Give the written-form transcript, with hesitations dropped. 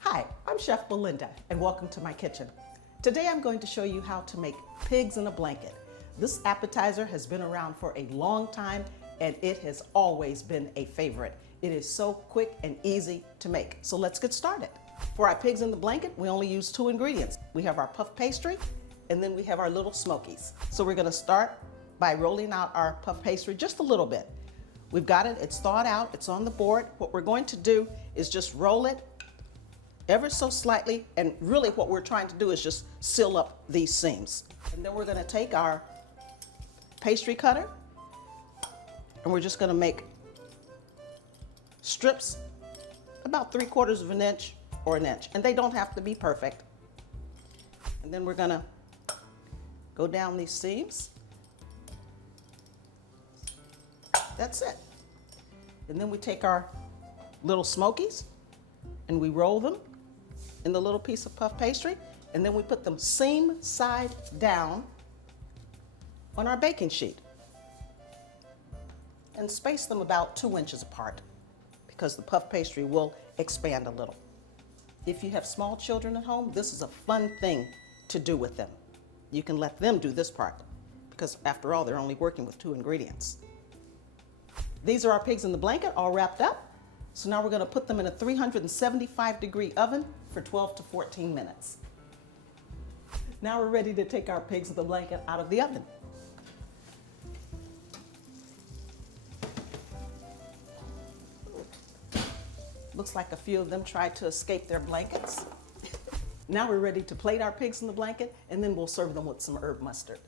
Hi, I'm Chef Belinda, and welcome to my kitchen. Today I'm going to show you how to make pigs in a blanket. This appetizer has been around for a long time, and it has always been a favorite. It is so quick and easy to make. So let's get started. For our pigs in the blanket, we only use 2 ingredients. We have our puff pastry, and then we have our little smokies. So we're gonna start by rolling out our puff pastry just a little bit. We've got it, it's thawed out, it's on the board. What we're going to do is just roll it ever so slightly, and really what we're trying to do is just seal up these seams. And then we're gonna take our pastry cutter, and we're just gonna make strips about 3/4 of an inch or an inch, and they don't have to be perfect. And then we're gonna go down these seams. That's it. And then we take our little smokies and we roll them in the little piece of puff pastry, and then we put them seam side down on our baking sheet and space them about 2 inches apart because the puff pastry will expand a little. If you have small children at home, this is a fun thing to do with them. You can let them do this part because after all, they're only working with 2 ingredients. These are our pigs in the blanket all wrapped up. So now we're gonna put them in a 375-degree oven for 12 to 14 minutes. Now we're ready to take our pigs in the blanket out of the oven. Looks like a few of them tried to escape their blankets. Now we're ready to plate our pigs in the blanket, and then we'll serve them with some herb mustard.